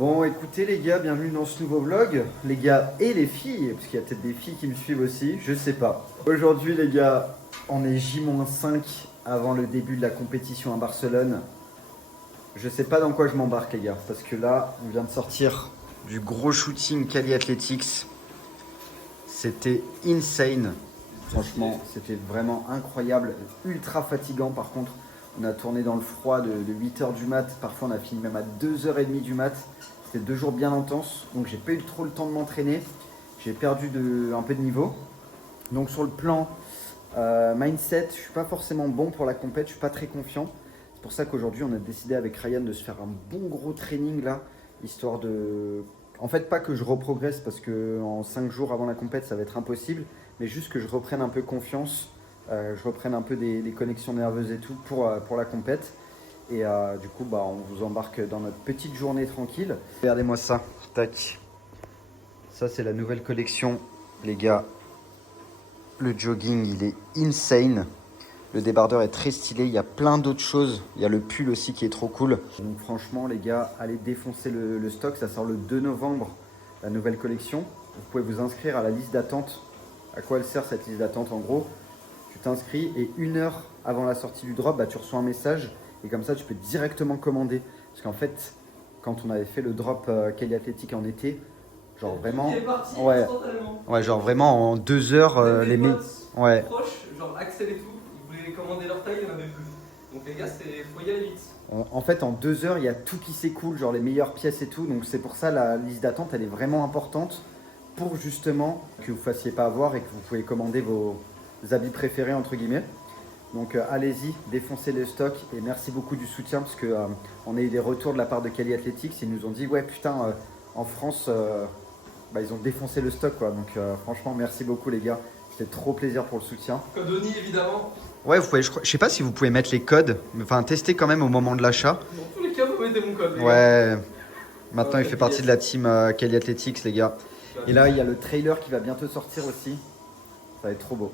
Bon, écoutez les gars, bienvenue dans ce nouveau vlog. Les gars et les filles, parce qu'il y a peut-être des filles qui me suivent aussi, je sais pas. Aujourd'hui les gars, on est J-5 avant le début de la compétition à Barcelone. Je sais pas dans quoi je m'embarque les gars, parce que là, on vient de sortir du gros shooting Cali Athletics. C'était insane. Franchement, c'était vraiment incroyable, ultra fatigant par contre. On a tourné dans le froid de 8h du mat, parfois on a fini même à 2h30 du mat. C'était 2 jours bien intenses, donc j'ai pas eu trop le temps de m'entraîner. J'ai perdu un peu de niveau. Donc sur le plan mindset, je suis pas forcément bon pour la compète, je suis pas très confiant. C'est pour ça qu'aujourd'hui on a décidé avec Ryan de se faire un bon gros training là, histoire de... En fait pas que je reprogresse parce que en 5 jours avant la compète ça va être impossible, mais juste que je reprenne un peu confiance. Je reprenne un peu des connexions nerveuses et tout pour la compète. Et du coup, on vous embarque dans notre petite journée tranquille. Regardez-moi ça, tac. Ça, c'est la nouvelle collection, les gars. Le jogging, il est insane. Le débardeur est très stylé. Il y a plein d'autres choses. Il y a le pull aussi qui est trop cool. Donc franchement, les gars, allez défoncer le stock. Ça sort le 2 novembre, la nouvelle collection. Vous pouvez vous inscrire à la liste d'attente. À quoi elle sert cette liste d'attente en gros? Tu t'inscris et 1 heure avant la sortie du drop, tu reçois un message et comme ça tu peux directement commander. Parce qu'en fait, quand on avait fait le drop Cali Athletic en été, genre vraiment, ouais, genre vraiment en 2 heures, les mecs, ouais, proches, genre Axel et tout, ils voulaient commander leur taille, il n'y en avait plus. Donc les gars, faut y aller vite. En fait, en 2 heures, il y a tout qui s'écoule, genre les meilleures pièces et tout. Donc c'est pour ça la liste d'attente, elle est vraiment importante pour justement que vous ne fassiez pas avoir et que vous pouvez commander vos habits préférés entre guillemets. Donc allez-y, défoncez le stock et merci beaucoup du soutien parce que on a eu des retours de la part de Cali Athletics. Ils nous ont dit ouais putain en France ils ont défoncé le stock quoi. Donc franchement merci beaucoup les gars, c'était trop plaisir pour le soutien. Code ONI évidemment. Ouais vous pouvez, je sais pas si vous pouvez mettre les codes, enfin tester quand même au moment de l'achat. Dans tous les cas vous mettez mon code. Ouais, maintenant il fait partie de la team Cali Athletics les gars. Et là il y a le trailer qui va bientôt sortir aussi, ça va être trop beau.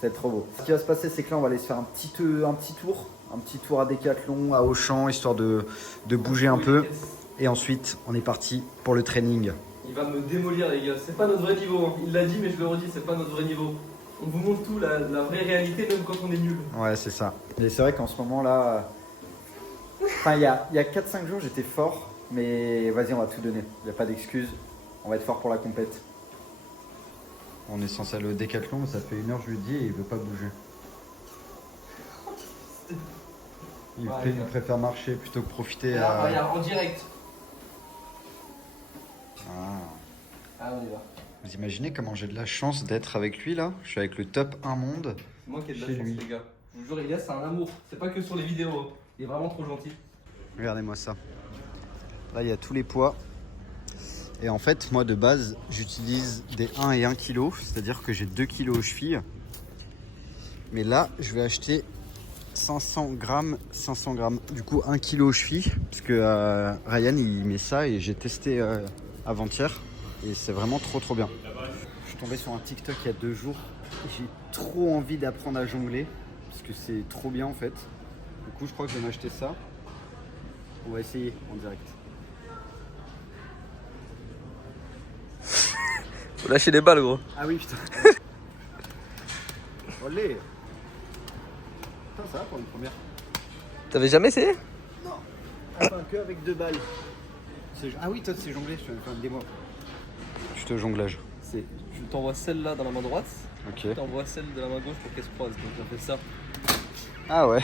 Ça va être trop beau. Ce qui va se passer, c'est que là, on va aller se faire un petit tour à Decathlon, à Auchan, histoire de bouger un peu. Et ensuite, on est parti pour le training. Il va me démolir, les gars. C'est pas notre vrai niveau. Hein. Il l'a dit, mais je le redis, c'est pas notre vrai niveau. On vous montre tout, la vraie réalité, même quand on est nul. Ouais, c'est ça. Et c'est vrai qu'en ce moment-là, il y a 4-5 jours, j'étais fort. Mais vas-y, on va tout donner. Il n'y a pas d'excuse. On va être fort pour la compète. On est censé aller au Décathlon, ça fait 1 heure je lui dis et il veut pas bouger. Il préfère marcher plutôt que profiter à... Regarde, en direct. Ah, on y va. vous imaginez comment j'ai de la chance d'être avec lui là? Je suis avec le top 1 monde. C'est moi qui ai de la Chez chance, lui. les gars. Je vous jure, Elias, c'est un amour. C'est pas que sur les vidéos. Il est vraiment trop gentil. Regardez-moi ça. Là il y a tous les poids. Et en fait, moi de base, j'utilise des 1 et 1 kg, c'est-à-dire que j'ai 2 kg aux chevilles. Mais là, je vais acheter 500 grammes. Du coup, 1 kg aux chevilles, parce que Ryan, il met ça et j'ai testé avant-hier. Et c'est vraiment trop bien. Je suis tombé sur un TikTok il y a 2 jours. J'ai trop envie d'apprendre à jongler, parce que c'est trop bien en fait. Du coup, je crois que je vais m'acheter ça. On va essayer en direct. Faut lâcher des balles, gros. Ah oui, putain. Olé. Putain, ça va pour une première. T'avais jamais essayé? Non. Enfin, que avec 2 balles. Ah oui, toi, c'est jonglé. Je te fais un démo. Je te jonglage. Je t'envoie celle-là dans la main droite. Ok. Je t'envoie celle de la main gauche pour qu'elle se croise. Donc on fait ça. Ah ouais.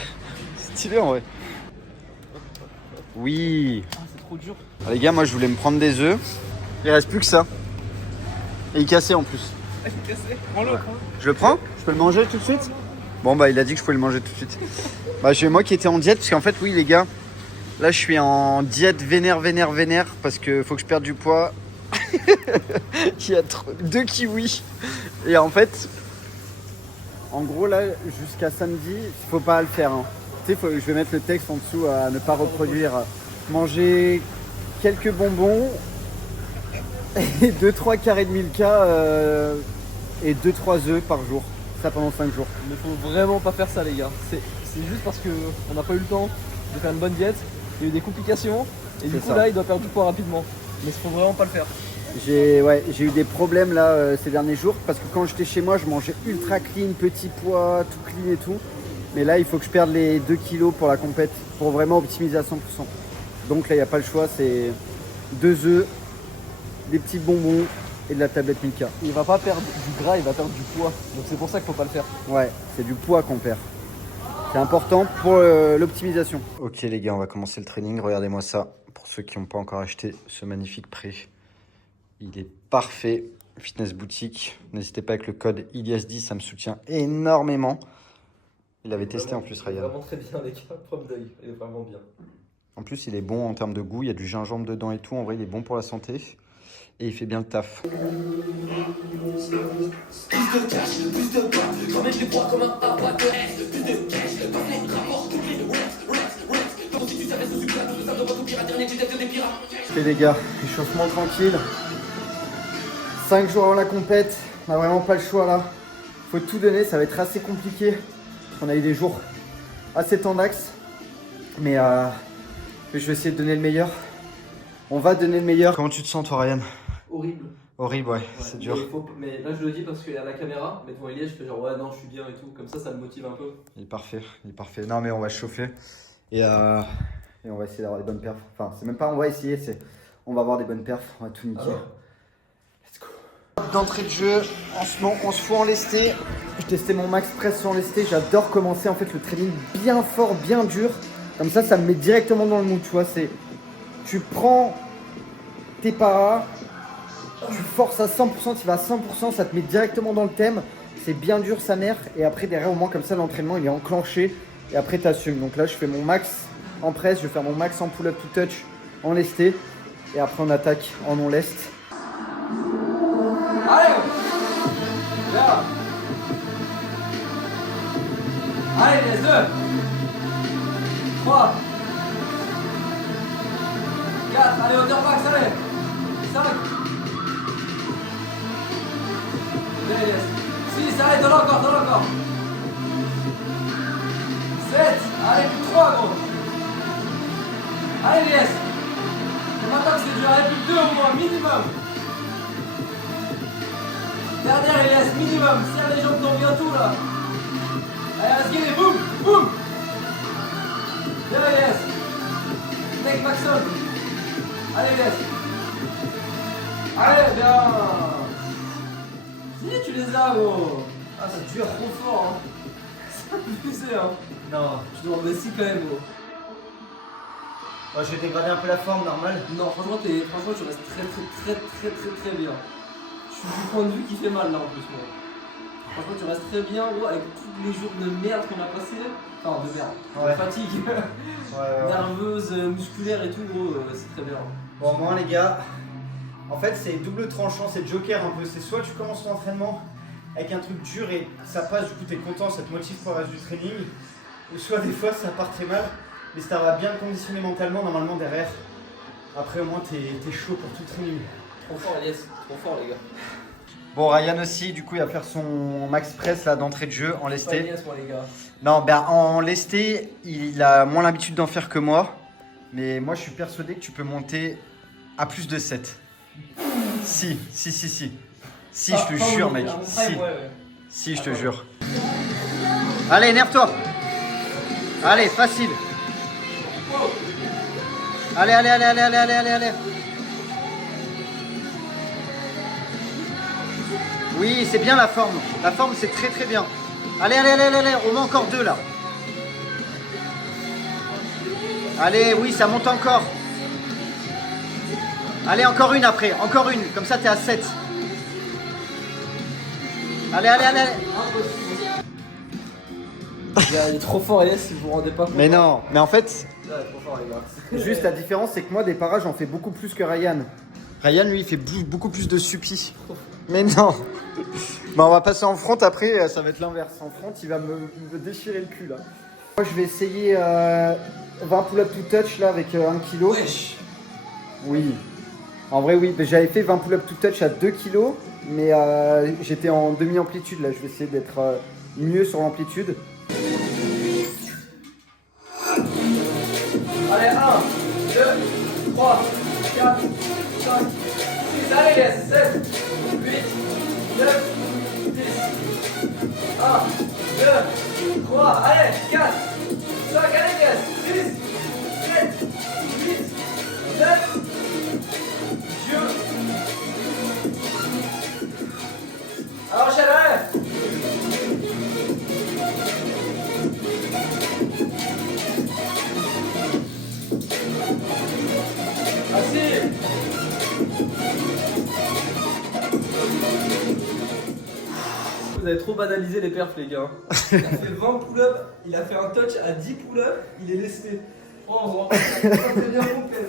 Stylé en vrai. Oui. Ah, c'est trop dur. Ah, les gars, moi, je voulais me prendre des œufs. Il reste plus que ça. Et il est cassé en plus. Ah, c'est cassé. Prends-le, prends-le. Je le prends? Je peux le manger tout de suite? Bon il a dit que je pouvais le manger tout de suite. J'ai moi qui étais en diète parce qu'en fait oui les gars, là je suis en diète vénère parce que faut que je perde du poids. Il y a 2 kiwis. Et en fait, en gros là jusqu'à samedi, il faut pas le faire. Hein. Tu sais, je vais mettre le texte en dessous à ne pas reproduire. Manger quelques bonbons et 2-3 carrés de Milka et 2-3 œufs par jour. Ça pendant 5 jours. Il ne faut vraiment pas faire ça, les gars. C'est juste parce qu'on n'a pas eu le temps de faire une bonne diète. il y a eu des complications. Et du C'est coup, ça. là, il doit perdre du poids rapidement. Mais il faut vraiment pas le faire. J'ai eu des problèmes là ces derniers jours parce que quand j'étais chez moi, je mangeais ultra clean, petit poids, tout clean et tout. Mais là, il faut que je perde les 2 kilos pour la compète pour vraiment optimiser à 100%. Donc là, il n'y a pas le choix, c'est 2 œufs, des petits bonbons et de la tablette Milka. Il va pas perdre du gras, il va perdre du poids. Donc c'est pour ça qu'il faut pas le faire. Ouais, c'est du poids qu'on perd. C'est important pour l'optimisation. Ok les gars, on va commencer le training. Regardez-moi ça. Pour ceux qui n'ont pas encore acheté ce magnifique prêt. Il est parfait. Fitness Boutique. N'hésitez pas avec le code ILIAS10, ça me soutient énormément. Il avait testé en plus, Il est Ryan. vraiment très bien, les gars. Preuve d'œil. Il est vraiment bien. En plus, il est bon en termes de goût. Il y a du gingembre dedans et tout. En vrai, il est bon pour la santé. Et il fait bien le taf. Ok les gars, échauffement tranquille. 5 jours avant la compète. On n'a vraiment pas le choix là. Faut tout donner, ça va être assez compliqué. On a eu des jours assez tendax. Mais je vais essayer de donner le meilleur. On va donner le meilleur. Comment tu te sens toi Ryan? Horrible. Horrible, ouais, c'est dur. Mais là, je le dis parce qu'il y a la caméra. Mais devant Elias, je fais genre, ouais, non, je suis bien et tout. Comme ça me motive un peu. Il est parfait, il est parfait. Non mais on va chauffer. Et on va essayer d'avoir des bonnes perfs. Enfin, c'est même pas on va essayer, c'est on va avoir des bonnes perfs. On va tout niquer. Let's go. D'entrée de jeu, on se fout en lesté. Je testais mon max press en lesté. J'adore commencer en fait le training bien fort, bien dur. Comme ça me met directement dans le mood, tu vois. Tu prends tes paras, tu forces à 100%, tu vas à 100%, ça te met directement dans le thème. C'est bien dur sa mère. Et après derrière au moins comme ça l'entraînement il est enclenché. Et après t'assumes. Donc là je fais mon max en presse, je vais faire mon max en pull-up to touch en lesté. Et après on attaque en non-lest. Allez! Là! Allez, les 2! 3! 4, allez, hauteur max, allez! 5! Allez, yes. 6, allez, donne encore! 7, allez, plus 3, gros! Allez, yes! Maintenant que c'est dur, allez, plus 2 au moins, minimum! Dernière, Elias, minimum. Serre les jambes dans bientôt là. Allez, let's get it. Boum, boum. Bien, Elias. Neck maximum. Allez, Elias. Allez, bien. Si, tu les as, gros. Ah, ça dure trop fort, hein. C'est abusé, hein. Non, tu dois en baisser quand même, gros. Oh, je vais dégrader un peu la forme normale. Non, franchement, tu restes très bien. Je suis du point de vue qui fait mal là en plus, moi. Franchement, tu restes très bien, gros, avec tous les jours de merde qu'on a passé. Enfin, de merde, Ouais. de fatigue, nerveuse, musculaire et tout, gros, c'est très bien. Bon, moi les gars, en fait c'est double tranchant, c'est joker un peu. C'est soit tu commences ton entraînement avec un truc dur et ça passe, du coup t'es content, ça te motive pour le reste du training. Ou soit des fois ça part très mal, mais ça va bien conditionner mentalement normalement derrière. Après au moins t'es chaud pour tout training. Trop fort, Elias, trop fort, les gars. Bon, Ryan aussi, du coup, il va faire son max press là d'entrée de jeu en Pas lesté. Elias, moi, les gars. Non, ben en lesté, il a moins l'habitude d'en faire que moi. Mais moi, je suis persuadé que tu peux monter à plus de 7. Si, je te jure, mec. Si, je te jure. Allez, énerve-toi. Allez, facile. Allez. Oui, c'est bien la forme. La forme, c'est très bien. Allez. On met encore 2 là. Allez, oui, ça monte encore. Allez, encore une après. Encore une. Comme ça, t'es à 7. Allez. Il est trop fort, Elias, si vous vous rendez pas compte. Mais non, mais en fait, Il est trop fort, les gars. juste la différence, c'est que moi, des paras, j'en fais beaucoup plus que Ryan. Ryan, lui, il fait beaucoup plus de suppi. Mais non. Bah, on va passer en front après, ça va être l'inverse. En front, il va me déchirer le cul là. Moi, je vais essayer 20 pull-up to touch là avec 1 kg. Wesh. Oui. En vrai, oui. J'avais fait 20 pull-up to touch à 2 kg, mais j'étais en demi-amplitude là. Je vais essayer d'être mieux sur l'amplitude. Allez, 1. 4, 5, 6, allez les 7, 8, 9, 10, 1, 2, 3, allez, 4, 5, allez les 6, 7, 8, 9, Dieu. Alors, enchaîne, allez. Assis. Vous avez trop banalisé les perfs, les gars. Il a fait 20 pull-ups, il a fait un touch à 10 pull-ups, il est lesté. Oh, on se rend compte, ça fait bien complet.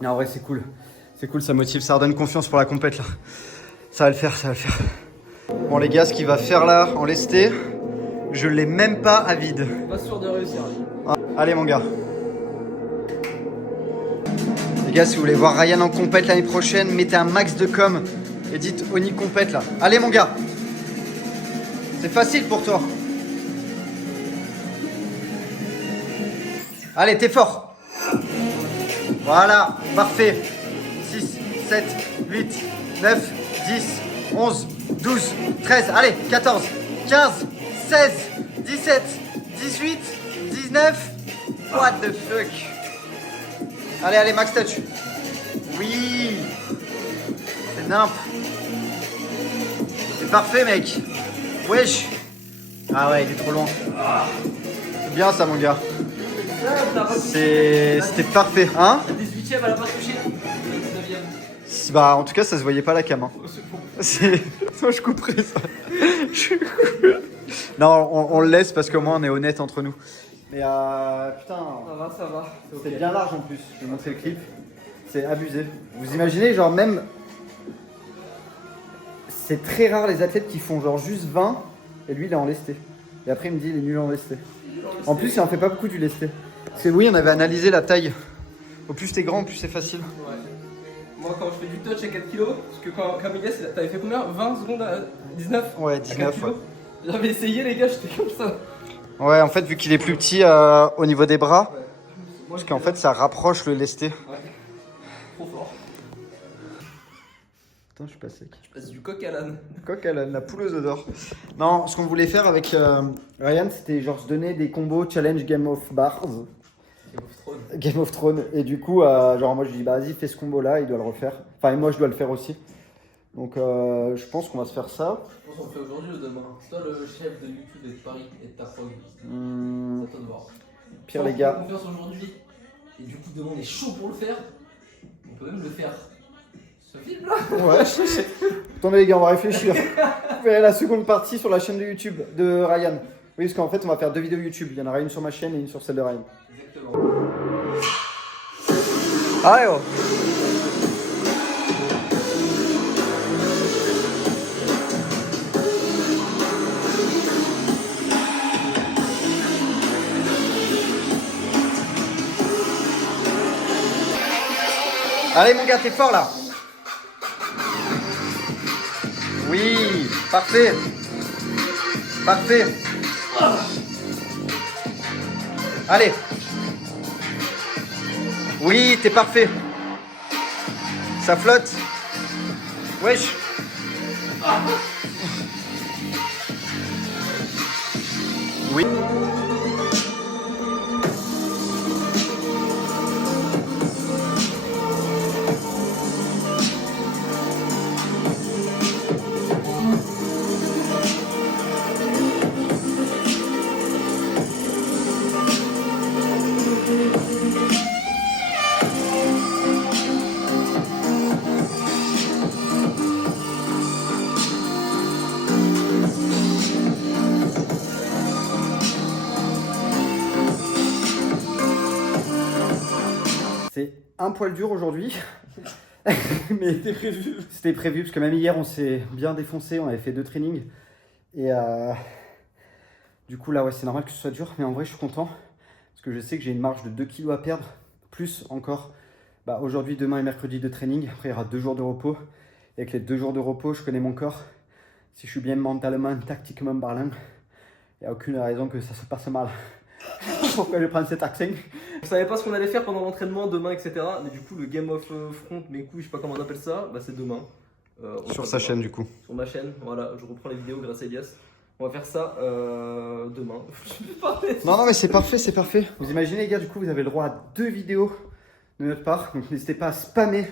Non, en vrai, c'est cool. C'est cool, ça motive, ça redonne confiance pour la compète là. Ça va le faire, ça va le faire. Bon, les gars, ce qu'il va faire là en lesté, je l'ai même pas à vide. Pas sûr de réussir. Ah, allez, mon gars. Les gars, si vous voulez voir Ryan en compète l'année prochaine, mettez un max de com et dites Oni compète là. Allez, mon gars. C'est facile pour toi. Allez, t'es fort. Voilà, parfait. 6, 7, 8, 9, 10, 11, 12, 13, allez, 14, 15, 16, 17, 18, 19. What the fuck? Allez, allez, max touch. Oui. C'est nimp. C'est parfait, mec. Wesh. Ah ouais, il est trop loin. C'est bien ça, mon gars. C'était parfait, hein? La 18ème, elle a pas touché. La 19ème. Bah, en tout cas, ça se voyait pas la cam. Hein. Moi, je couperais ça. Non, on le laisse parce qu'au moins on est honnête entre nous. Mais putain, Ça va. c'est bien large en plus. Je vais montrer le clip. C'est abusé. Vous imaginez, genre même. C'est très rare les athlètes qui font genre juste 20 et lui il est en lesté. Et après il me dit il est nul en lesté. En plus il en fait pas beaucoup du lesté. Parce que oui, on avait analysé la taille. Au plus t'es grand, au plus c'est facile. Ouais. Moi quand je fais du touch à 4 kg, parce que quand Camille, t'avais fait combien? 20 secondes à 19? Ouais, 19. Ouais. J'avais essayé les gars, j'étais comme ça. Ouais, en fait vu qu'il est plus petit au niveau des bras, Ouais. parce qu'en fait ça rapproche le lesté. Ouais. Trop fort. Putain, je suis pas sec. Je passe du coq à l'âne. Coq à l'âne, la poule aux œufs d'or. Non, ce qu'on voulait faire avec Ryan, c'était genre se donner des combos challenge Game of Bars. Game of Thrones. Et du coup, genre moi je dis bah vas-y fais ce combo là, il doit le refaire. Enfin et moi je dois le faire aussi. Donc je pense qu'on va se faire ça. Je pense qu'on le fait aujourd'hui ou demain. C'est toi le chef de YouTube et de Paris et de ta prog. C'est à toi de voir. Pire les gars. On fait confiance aujourd'hui. Et du coup demain on est chaud pour le faire. On peut même le faire. Ce film là. Ouais, je sais. Attendez les gars, on va réfléchir. Vous verrez la seconde partie sur la chaîne de YouTube de Ryan. Oui, parce qu'en fait on va faire 2 vidéos YouTube. Il y en aura une sur ma chaîne et une sur celle de Ryan. Exactement. Allez oh. Allez mon gars, t'es fort là. Oui, parfait. Parfait. Allez. Oui, t'es parfait. Ça flotte. Wesh. Oui. C'est un poil dur aujourd'hui. Mais c'était prévu parce que même hier on s'est bien défoncé, on avait fait 2 trainings. Et du coup là ouais c'est normal que ce soit dur, mais en vrai je suis content. Parce que je sais que j'ai une marge de 2 kilos à perdre, plus encore aujourd'hui, demain et mercredi de training. Après il y aura 2 jours de repos. Et avec les 2 jours de repos, je connais mon corps. Si je suis bien mentalement, tactiquement parlant, il n'y a aucune raison que ça se passe mal. Pourquoi je prends cet accent? On savait pas ce qu'on allait faire pendant l'entraînement, demain, etc. Mais du coup, le Game of Front, mes couilles, je sais pas comment on appelle ça, bah c'est demain. Sur sa chaîne du coup. Sur ma chaîne, voilà, je reprends les vidéos grâce à Elias. On va faire ça demain. Non mais c'est parfait, c'est parfait. Vous imaginez les gars, du coup vous avez le droit à 2 vidéos de notre part. Donc n'hésitez pas à spammer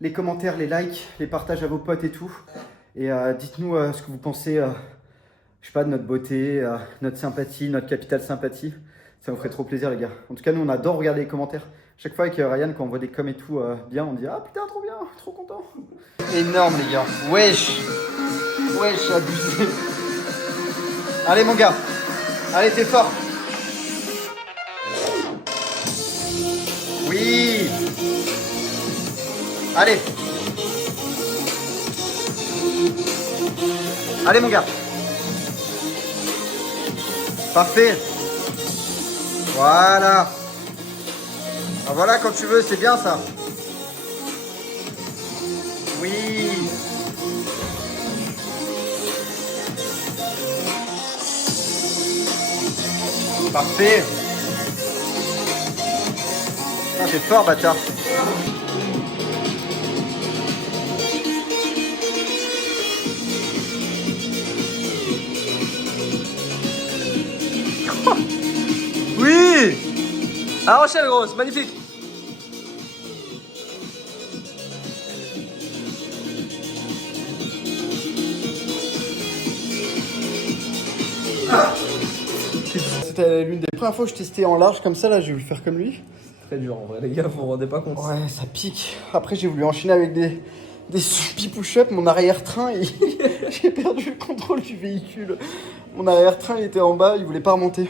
les commentaires, les likes, les partages à vos potes et tout. Et dites-nous ce que vous pensez, je sais pas, de notre beauté, notre sympathie, notre capitale sympathie. Ça vous ferait trop plaisir les gars. En tout cas nous on adore regarder les commentaires. Chaque fois avec Ryan quand on voit des coms et tout bien, on dit ah putain trop bien, trop content. Énorme les gars. Wesh. Wesh abusé. Allez mon gars, allez t'es fort. Oui. Allez. Allez mon gars. Parfait. Voilà. Ah, voilà quand tu veux, c'est bien ça. Oui. Parfait. Ah, t'es fort, bâtard. Oui. Ah, Rochelle, gros, c'est magnifique. C'était l'une des premières fois que je testais en large comme ça, là, j'ai voulu faire comme lui. Très dur en vrai, les gars, vous vous rendez pas compte. Ouais, ça pique. Après, j'ai voulu enchaîner avec des soupis push-up. Mon arrière-train, j'ai perdu le contrôle du véhicule. Mon arrière-train, il était en bas, il voulait pas remonter.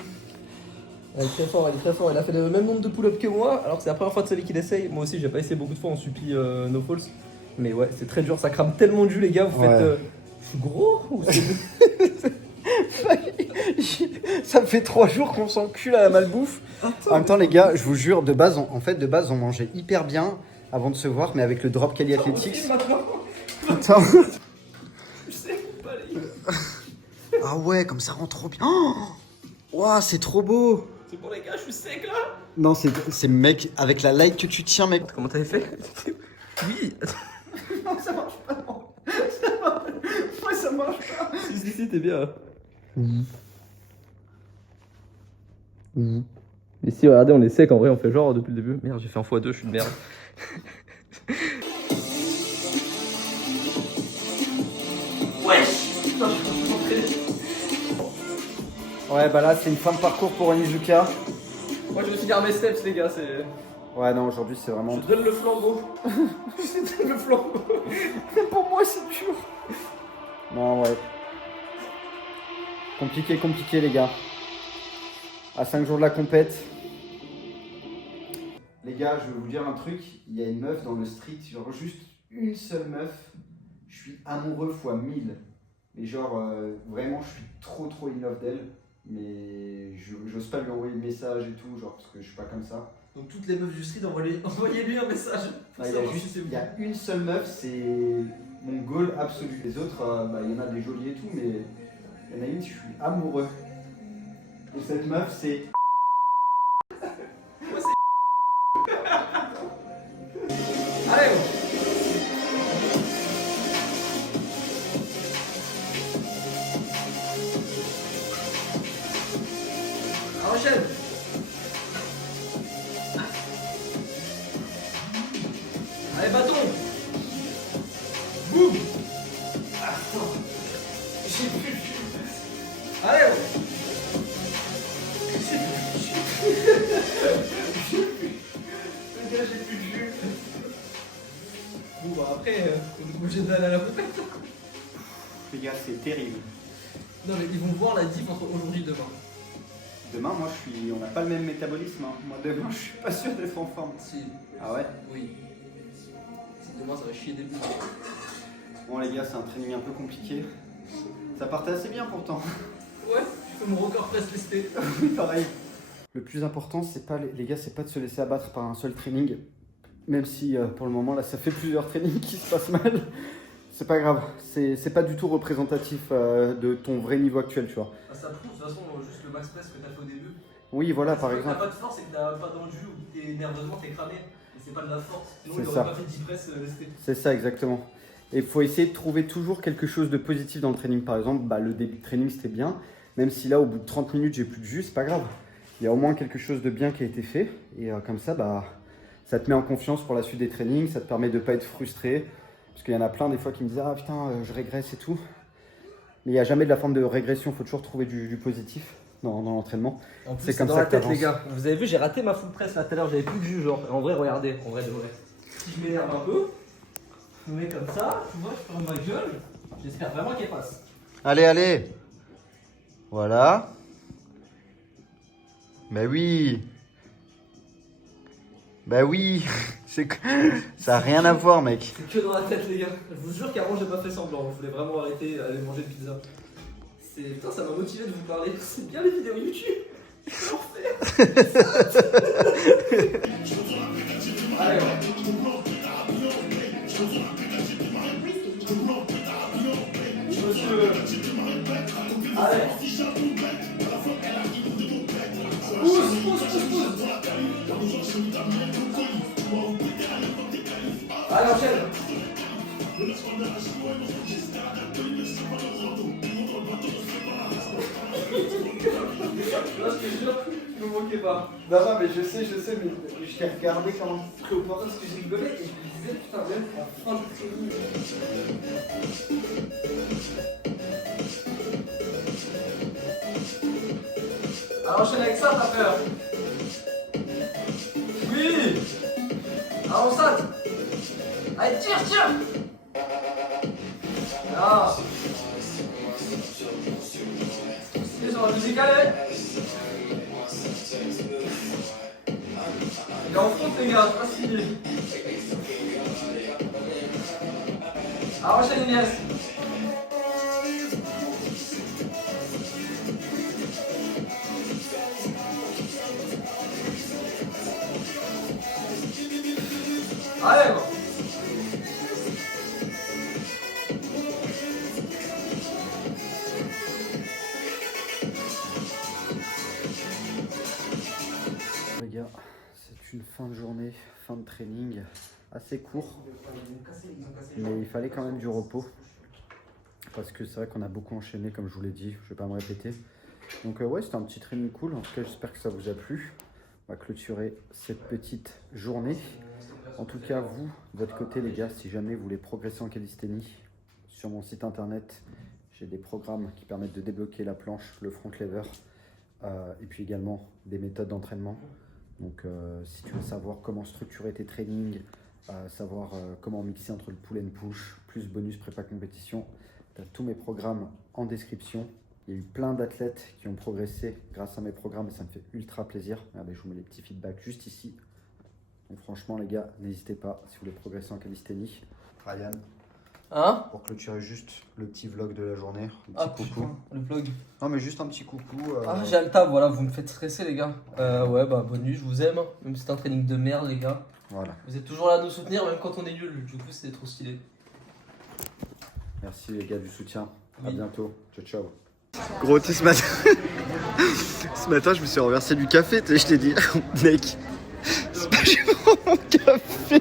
Il est très fort, il est très fort. Il a fait le même nombre de pull-ups que moi, alors que c'est la première fois de celui qu'il essaye. Moi aussi, j'ai pas essayé beaucoup de fois en suppi no falls. Mais ouais, c'est très dur, ça crame tellement du, les gars. Vous faites. Je suis gros ou c'est. Ça me fait 3 jours qu'on s'encule à la malbouffe. En même temps, les gars, je vous jure, de base, de base, on mangeait hyper bien avant de se voir, mais avec le drop Cali Athletics. Attends. Je sais pas, les gars. Ah ouais, comme ça rend trop bien. Waouh, c'est trop beau. C'est bon, les gars, je suis sec là. Non, c'est mec, avec la light que tu tiens, mec. Comment t'avais fait? Oui. Non, ça marche pas, non. Ouais, ça marche pas. Si, t'es bien. Mais si, regardez, on est sec en vrai, on fait genre depuis le début. Merde, j'ai fait un x2, je suis de merde. Wesh. Putain, je suis entraîné. Ouais, bah là, c'est une fin de parcours pour Onizuka. Moi, je me suis gardé mes steps, les gars, c'est. Ouais, non, aujourd'hui, c'est vraiment. Je donne le flambeau. Je donne le flambeau. Pour moi, c'est dur. Non, ouais. Compliqué, les gars. À 5 jours de la compète. Les gars, je vais vous dire un truc. Il y a une meuf dans le street, genre juste une seule meuf. Je suis amoureux fois 1000. Mais genre, vraiment, je suis trop in love d'elle. Mais j'ose pas lui envoyer de message et tout, genre, parce que je suis pas comme ça. Donc toutes les meufs du street, envoyez-lui un message. Il y a une seule meuf, c'est mon goal absolu. Les autres, il y en a des jolies et tout, mais il y en a une, je suis amoureux. Et cette meuf, c'est... Allez, on enchaîne. Allez, bâton. Boum. J'ai plus. Allez, j'ai plus de jus. Bon, bah après, on est obligé d'aller à la compète. Les gars, c'est terrible. Non, mais ils vont voir la diff entre aujourd'hui et demain. Demain, moi, on n'a pas le même métabolisme. Hein. Moi, demain, je suis pas sûr d'être en forme. Si. Ah ouais? Oui. Si demain, ça va chier des bouts. Bon, les gars, c'est un training un peu compliqué. Ça partait assez bien pourtant. Ouais, je fais mon record presse lesté. Oui, pareil. Le plus important, c'est pas les gars, c'est pas de se laisser abattre par un seul training. Même si pour le moment, là, ça fait plusieurs trainings qui se passent mal. C'est pas grave. C'est pas du tout représentatif de ton vrai niveau actuel, tu vois. Ah, ça prouve, de toute façon, juste le max press que t'as fait au début. Oui, voilà, par T'as exemple. pas de force et que t'as pas d'endu ou que t'es nerveusement t'es cramé. Et c'est pas de la force. Sinon, il C'est aurait ça. pas fait 10 presses lestés. C'est ça, exactement. Et il faut essayer de trouver toujours quelque chose de positif dans le training. Par exemple, le début de training, c'était bien. Même si là, au bout de 30 minutes, j'ai plus de jus, c'est pas grave. Il y a au moins quelque chose de bien qui a été fait. Et comme ça, ça te met en confiance pour la suite des trainings. Ça te permet de ne pas être frustré. Parce qu'il y en a plein des fois qui me disent « Ah putain, je régresse et tout ». Mais il n'y a jamais de la forme de régression. Il faut toujours trouver du positif dans l'entraînement. En plus, C'est comme dans ça la que tête, t'avances. les gars. Vous avez vu, j'ai raté ma full press là tout à l'heure. J'avais plus de jus, genre. En vrai, regardez. En vrai, de vrai. Si je m'énerve un peu, je me mets comme ça. Tu vois, je ferme ma gueule. J'espère vraiment qu'elle passe. Allez, allez. Voilà. Bah oui. Bah oui. Ça n'a rien à voir, mec. C'est que dans la tête, les gars. Je vous jure qu'avant, j'ai pas fait semblant. Je voulais vraiment arrêter d'aller manger de pizza. Putain, ça m'a motivé de vous parler. C'est bien les vidéos YouTube. Je peux en faire. Allez, ouais. Monsieur. Allez. Pousse. Allez, enchaîne. Là, je te jure, je me moquais pas. Non, mais je sais, mais je t'ai regardé comment. Parce que j'ai rigolé et je me disais, putain, même enfin, je fais une. Alors, enchaîne avec ça, t'as peur. Oui. Alors, on saute. Allez, tire. Ah. C'est sur la musique, allez. Il est en front, les gars, c'est pas fini. Alors, enchaîne, Inès. Allez, bon. Les gars, c'est une fin de journée, fin de training assez court, mais il fallait quand même du repos parce que c'est vrai qu'on a beaucoup enchaîné, comme je vous l'ai dit, je vais pas me répéter. Donc ouais, c'était un petit training cool. En tout cas, j'espère que ça vous a plu. On va clôturer cette petite journée. En tout cas, vous, de votre côté, les gars, si jamais vous voulez progresser en calisthénie, sur mon site internet, j'ai des programmes qui permettent de débloquer la planche, le front lever, et puis également des méthodes d'entraînement. Donc si tu veux savoir comment structurer tes trainings, savoir comment mixer entre le pull and push, plus bonus prépa compétition, tu as tous mes programmes en description. Il y a eu plein d'athlètes qui ont progressé grâce à mes programmes et ça me fait ultra plaisir. Regardez, je vous mets les petits feedbacks juste ici. Donc franchement les gars, n'hésitez pas si vous voulez progresser en calisthénie. Ryan, Hein? pour clôturer juste le petit vlog de la journée, un petit coucou. Putain, le vlog. Non mais juste un petit coucou. Ah, j'ai le table, voilà, vous me faites stresser, les gars. Ouais, bah, bonne nuit, je vous aime. Même si c'est un training de merde, les gars. Voilà. Vous êtes toujours là à nous soutenir, même quand on est nul. Du coup, c'est trop stylé. Merci les gars du soutien. À Oui. bientôt. Ciao ciao. Gros, tu sais, ce matin, je me suis renversé du café. Je t'ai dit, mec, c'est pas je prends mon café.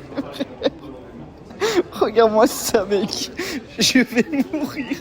Regarde-moi ça, mec. Je vais mourir.